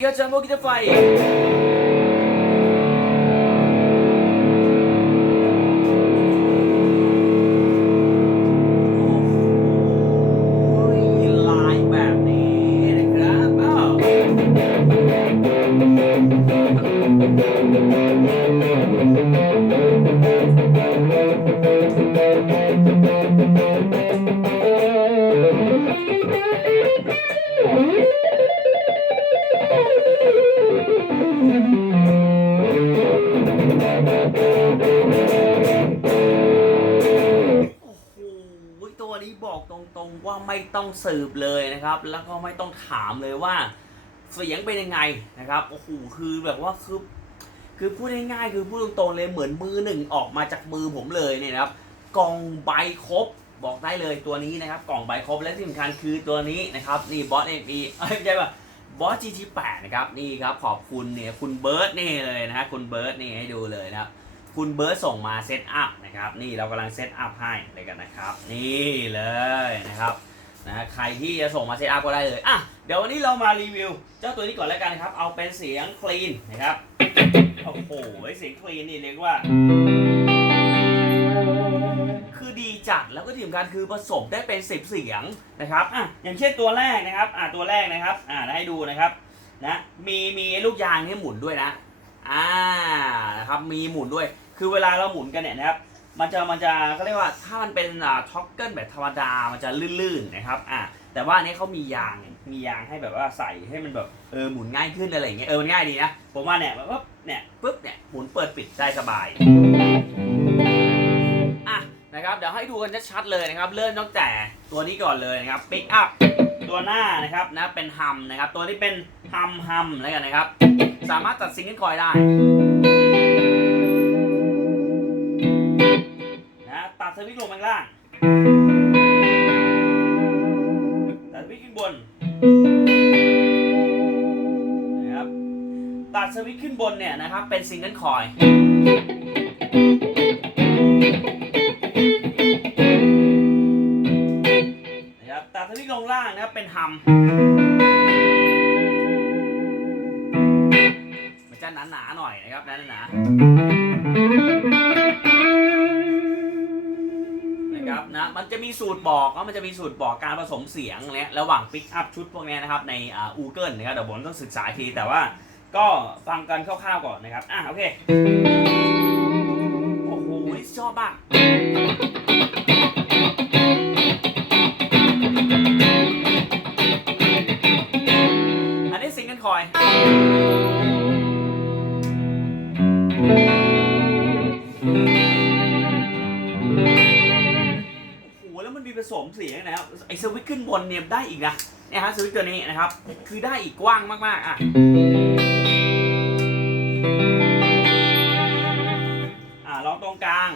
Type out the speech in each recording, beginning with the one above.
Eu te amo que te faz. ต้องสืบเลยนะครับ แล้วก็ไม่ต้องถามเลยว่าเสียงเป็นยังไงนะครับโอ้โหคือแบบว่าคือคือพูดง่ายๆคือพูดตรงๆเลยเหมือนมือหนึ่งออกมาจากมือผมเลยเนี่ยนะครับกล่องใบครบบอกได้เลยตัวนี้นะครับ กล่องใบครบและที่สำคัญคือตัวนี้นะครับนี่บอสเอ็มีเอ้ยไม่ใช่ป่ะบอส GT8 นะครับนี่ครับขอบคุณเนี่ยคุณเบิร์ดนี่เลยนะฮะคุณเบิร์ดนี่ให้ดูเลยนะครับคุณเบิร์ดส่งมาเซตอัพนะครับนี่เรากำลังเซตอัพให้เลยกันนะครับ นี่เลยนะครับ นะใครที่จะส่งมาเซตอัพก็ได้เลยอะเดี๋ยววันนี้เรามารีวิว เจ้าตัวนี้ก่อนแล้วกันนะครับ เอาเป็นเสียงคลีนนะครับ โอ้โห เสียงคลีนนี่เรียกว่า คือดีจัดแล้วก็ที่สำคัญคือผสมได้เป็นสิบเสียงนะครับอะอย่างเช่นตัวแรกนะครับอะตัวแรกนะครับอะให้ดูนะครับนะมีมีลูกยางนี่หมุนด้วยนะอ่านะครับมีหมุนด้วย คือเวลาเราหมุนกันเนี่ยนะครับ มันจะมันจะเขาเรียกว่าถ้ามันเป็นท็อกเกิลแบบธรรมดามันจะลื่นๆนะครับอ่าแต่ว่าอันนี้เขามียางมียางให้แบบว่าใส่ให้มันแบบเออหมุนง่ายขึ้นอะไรอย่างเงี้ยเออมันง่ายดีนะผมว่าเนี่ยแบบเนี่ยปุ๊บเนี่ยหมุนเปิดปิดได้สบายอะนะครับเดี๋ยวให้ดูกันชัดๆเลยนะครับเริ่มตั้งแต่ตัวนี้ก่อนเลยนะครับปิกอัพตัวหน้านะครับนะเป็นฮัมนะครับตัวนี้เป็นฮัมฮัมแล้วกันนะครับ สามารถตัดซิงเกิลคอยได้ สวิตช์ลงมาข้างล่างตัดสวิตช์ขึ้นบนนะครับตัดสวิตช์ขึ้นบนเนี่ยนะครับ เป็นซิงเกิลคอยนะครับตัดสวิตช์ลงล่างนะครับเป็นฮัมมันจะหนาๆหน่อยนะครับหนาๆ มันจะมีสูตรบอกว่ามันจะมีสูตรบอกการผสมเสียงเนี่ยระหว่างปิกอัพชุดพวกนี้นะครับในอ่า Google นะครับเดี๋ยวผมต้องศึกษาทีแต่ว่าก็ฟังกันคร่าวๆก่อนนะครับ อะโอเค โอ้โหนี่ชอบมาก เสียงนะครับไอสวิตขึ้นบนเนี่ยได้อีกนะเนี่ยฮะสวิตตัวนี้นะครับคือได้อีกกว้างมากๆอะอ่าลองตรงกลาง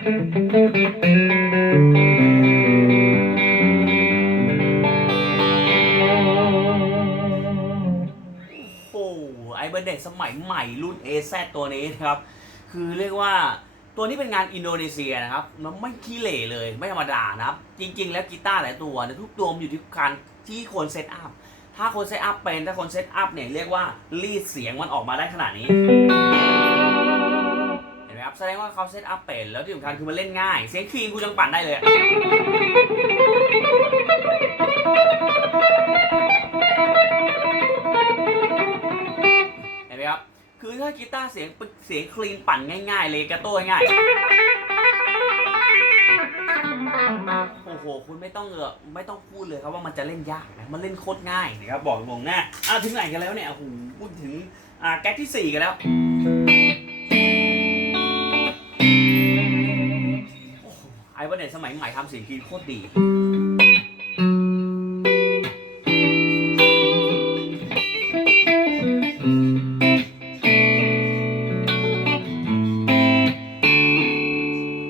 โอ้ไอเบอร์เด็สมัยใหม่รุ่น AZ ตัวนี้นะครับ คือเรียกว่าตัวนี้เป็นงานอินโดนีเซียนะครับ มันไม่ขี้เหร่เลยไม่ธรรมดานะครับ จริง ๆ แล้วกีตาร์หลายตัวเนี่ยทุกตัวมันอยู่ที่การที่คนเซตอัพ ถ้าคนเซตอัพเป็นถ้าคนเซตอัพเนี่ยเรียกว่ารีดเสียงมันออกมาได้ขนาดนี้ นไหมครับ แสดงว่าเขาเซตอัพเป็นแล้วที่สำคัญคือมันเล่นง่าย เสียงคลีนกูยังปั่นได้เลยอะเห็นไหมครับ คือถ้ากีตาร์เสียงเสียงคลีนปั่นง่าย ๆ เลยกระโต้ง่ายโอ้โห คุณไม่ต้องเออไม่ต้องพูดเลยครับว่ามันจะเล่นยากนะ มันเล่นโคตรง่ายนะครับ บอกตรงๆนะอะถึงไหนกันแล้วเนี่ยโอ้โหพูดถึงอ่าแก๊กที่ 4 กันแล้ว ไอ้วันเดสมัยใหม่ทำเสียงกรีนโคตรดี เ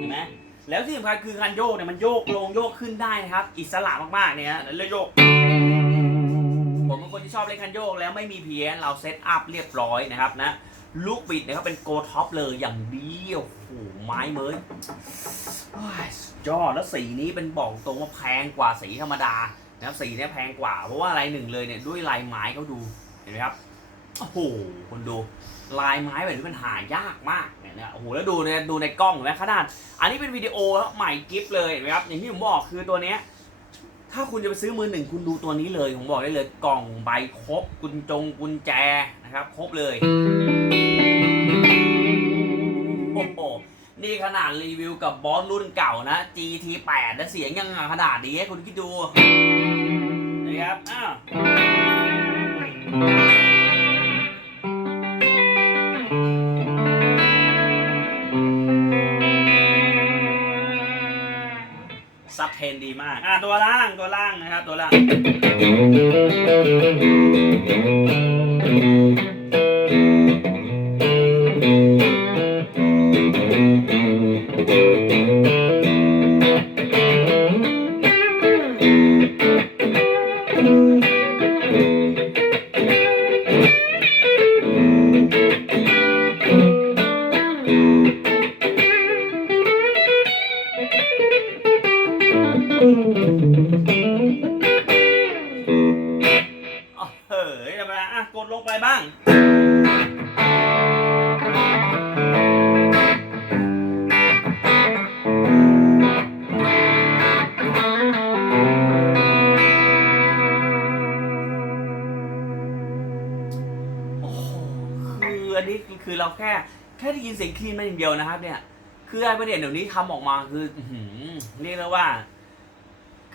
ห็นไหมแล้วที่สำคัญคืองานโยกเนี่ยมันโยกลงโยกขึ้นได้นะครับ อิสระมากๆเนี่ยแล้วโยก ผมเป็นคนที่ชอบเล่นคันโยกแล้วไม่มีเพี้ยนเราเซตอัพเรียบร้อยนะครับนะ ลูกบิดนะครับเป็นโกท็อปเลยอย่างดีโอ้โหไม้เมยยอดแล้วสีนี้เป็นบอกตรงว่าแพงกว่าสีธรรมดานะครับสีเนี้ยแพงกว่า เพราะว่าอะไรหนึ่งเลยเนี่ยด้วยลายไม้เขาดูเห็นไหมครับโอ้โหคนดูลายไม้แบบนี้มันหายากมากเนี่ยนะโอ้โหแล้วดูในดูในกล้องเห็นไหมขนาดอันนี้เป็นวิดีโอแล้วใหม่กิฟเลยเห็นไหมครับอย่างที่ผมบอกคือตัวเนี้ย ถ้าคุณจะไปซื้อมือหนึ่งคุณดูตัวนี้เลย ผมบอกได้เลยกล่องใบครบกุญจงกุญแจนะครับ ครบเลยโอ้โหนี่ขนาดรีวิวกับบอสรุ่นเก่านะ GT8 และเสียงยังขนาดนี้ให้คุณคิดดูนะครับอ้าว ล่า แค่แค่ได้ยินเสียงคลีนมาอย่างเดียวนะครับ เนี่ย คือไอ้ประเด็นเดี๋ยวนี้ทำออกมาคืออเรียกได้ว่า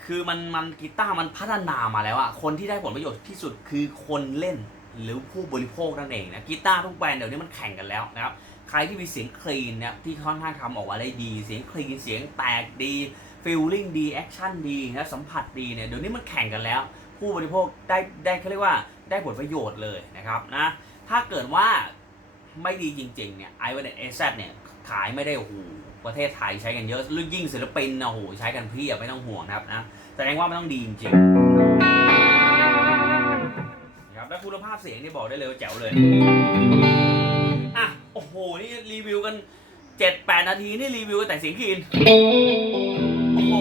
คือมันมันกีตาร์มันพัฒนามาแล้วอะคนที่ได้ผลประโยชน์ที่สุดคือคนเล่นหรือผู้บริโภคนั่นเองนะกีตาร์ทุกแบรนด์เดี๋ยวนี้มันแข่งกันแล้วนะครับใครที่มีเสียงคลีนเนี่ยที่ค่อนข้างทำออกมาได้ดี เสียงคลีนเสียงแตกดีฟีลลิ่งดีแอคชั่นดีนะสัมผัสดีเนี่ยเดี๋ยวนี้มันแข่งกันแล้ว ผู้บริโภคได้ได้เขาเรียกว่าได้ผลประโยชน์เลยนะครับนะถ้าเกิดว่า ไม่ดีจริงๆเนี่ยไอวันเอซเนี่ยขายไม่ได้โอ้โหประเทศไทยใช้กันเยอะยิ่งศิลปินนะโอ้โหใช้กันเพี่ไม่ต้องห่วงนะครับนะแสดงว่ามันต้องดีจริงๆครับและคุณภาพเสียงนี่บอกได้เลยว่าแจ๋วเลยอะโอ้โหนี่รีวิวกัน 7-8 นาทีนี่รีวิวแต่เสียงคลีนโอ้โห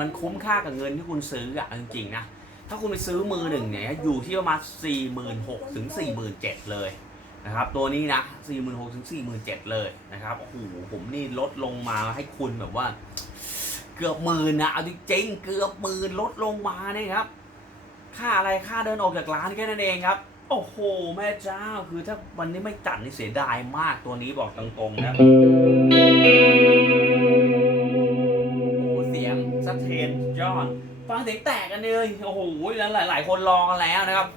มันคุ้มค่ากับเงินที่คุณซื้ออะจริงๆนะถ้าคุณไปซื้อมือหนึ่งเนี่ยอยู่ที่ประมาณ4 6 0 0 0ถึง4 7 0 0 0เลยนะครับตัวนี้นะ4 6 0 0 0ถึง4 7 0 0 0เลยนะครับโอ้โหผมนี่ลดลงมาให้คุณแบบว่า เกือบหมื่นนะเอาจริงๆเกือบหมื่นลดลงมาเนี่ยครับ ค่าอะไรค่าเดินออกจากร้านแค่นั้นเองครับโอ้โห แม่เจ้าคือถ้าวันนี้ไม่จัดนี่เสียดายมากตัวนี้บอกตรงๆนะ สะเทนยอดฟังเสียงแตกกันเลยโอ้โหแล้วหลาย ๆ คนรอกันแล้วนะครับ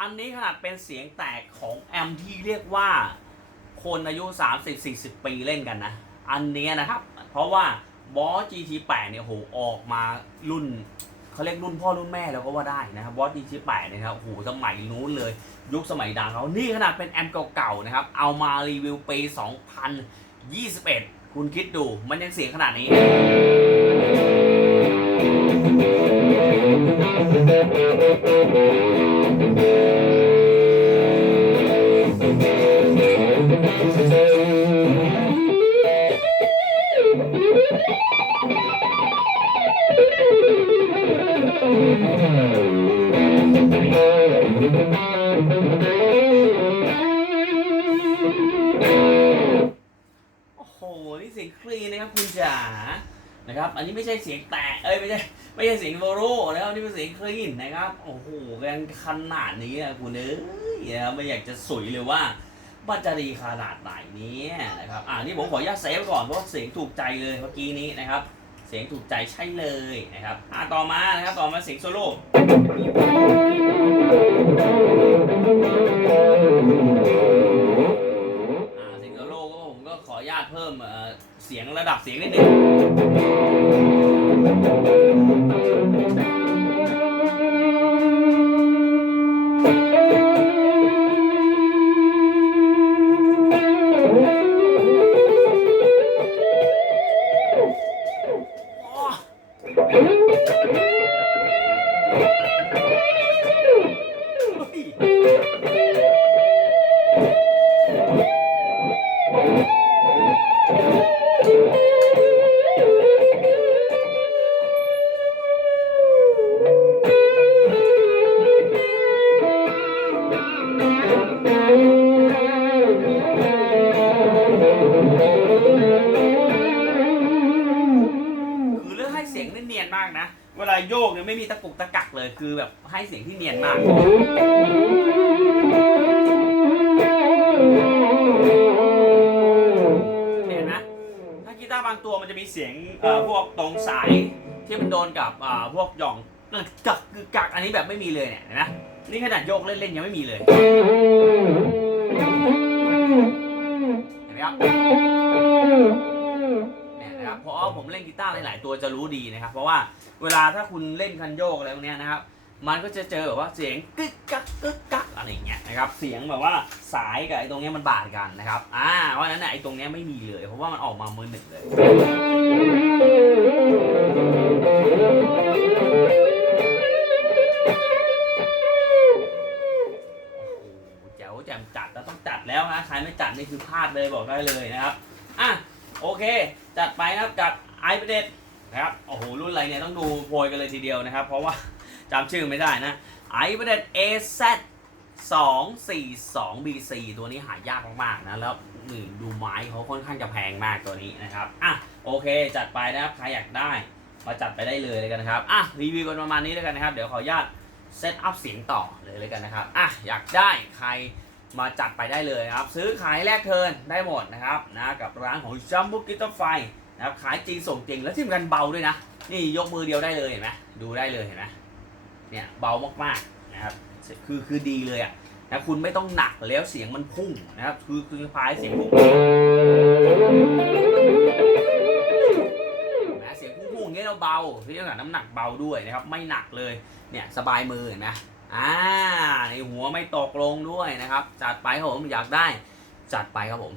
อันนี้ขนาดเป็นเสียงแตกของแอมที่เรียกว่า คนอายุ 30-40 ปีเล่นกันนะ อันเนี้ยนะครับ เพราะว่า บอส GT8 เนี่ยโหออกมารุ่นเขาเรียกรุ่นพ่อรุ่นแม่แล้วก็ว่าได้นะครับบอส GT8 นะครับโหสมัยนู้นเลย ยุคสมัยดังเขานี่ขนาดเป็นแอมเก่าๆนะครับ เอามารีวิวปี 2021 คุณคิดดูมันยังเสียงขนาดนี้ โอ้โห นี่เสียงคลีนนะครับคุณจ๋า นะครับ อันนี้ไม่ใช่เสียงแตก เอ้ยไม่ใช่ ไม่ใช่เสียงโวโรนะครับ นี่เป็นเสียงคลีนนะครับ โอ้โหแรงขนาดนี้นะคุณเอ้ยไม่อยากจะสวยเลยว่าบัจจรีขนาดไหนนี้นะครับ อ่านี่ผมขออนุญาตเซฟก่อนเพราะเสียงถูกใจเลยเมื่อกี้นี้นะครับ เสียงถูกใจใช่เลยนะครับอ่าต่อมานะครับต่อมาเสียงโซโล่อ่าสิงโซโลก็ผมก็ขออนุญาตเพิ่มเอ่อเสียงระดับเสียงนิดหนึ่ง ไม่มีตะกุกตะกักเลยคือแบบให้เสียงที่เนียนมาก เห็นไหมถ้ากีตาร์บางตัวมันจะมีเสียงเอ่อพวกตรงสายที่มันโดนกับอ่าพวกหย่องกึกกักกึกกักอันนี้แบบไม่มีเลยเนี่ยเห็นไหมนี่ขนาดโยกเล่นๆยังไม่มีเลยเห็นไหมครับ ผมเล่นกีตาร์หลาย ๆ ตัวจะรู้ดีนะครับ เพราะว่าเวลาถ้าคุณเล่นคันโยกอะไรพวกนี้นะครับ มันก็จะเจอแบบว่าเสียงกึกกักกึกกักอะไรอย่างเงี้ยนะครับ เสียงแบบว่าสายกับไอ้ตรงเนี้ยมันบาดกันนะครับ อ่า เพราะฉะนั้นเนี่ยไอ้ตรงเนี้ยไม่มีเลย เพราะว่ามันออกมามือหนึ่งเลย โอ้โหแจ๋วแจ่มจัดแล้วต้องจัดแล้วนะ ใครไม่จัดนี่คือพลาดเลยบอกได้เลยนะครับ อะ โอเค จัดไปนะครับกับ i p a d นะครับโอ้โหรุ่นอะไรเนี่ยต้องดูโพยกันเลยทีเดียวนะครับ เพราะว่าจำชื่อไม่ได้นะ i p a d AZ 242 BC ตัวนี้หายากมากๆนะแล้วนี่ดูไม้เขาค่อนข้างจะแพงมากตัวนี้นะครับอะโอเค จัดไปนะครับใครอยากได้มาจัดไปได้เลยเลยกันนะครับอะรีวิวกันประมาณนี้แล้วกันนะครับ เดี๋ยวขออนุญาตเซตอัพเสียงต่อเลยเลยกันนะครับอะอยากได้ใครมาจัดไปได้เลยครับ ซื้อขายแลกเทิร์นได้หมดนะครับนะกับร้านของจัมบุกิตไฟ นะครับขายจริงส่งจริงแล้วที่สำคัญเบาด้วยนะ นี่ยกมือเดียวได้เลยเห็นไหมดูได้เลยเห็นไหมเนี่ยเบามากๆนะครับคือคือดีเลยอะนะคุณไม่ต้องหนักแล้วเสียงมันพุ่งนะครับ คือคือพายเสียงพุ่งนะเสียงพุ่งๆอย่างเงี้ยเราเบาที่สำคัญน้ำหนักเบาด้วยนะครับ ไม่หนักเลยเนี่ยสบายมือเห็นไหมอ่าในหัวไม่ตกลงด้วยนะครับ จัดไปครับผมอยากได้จัดไปครับผม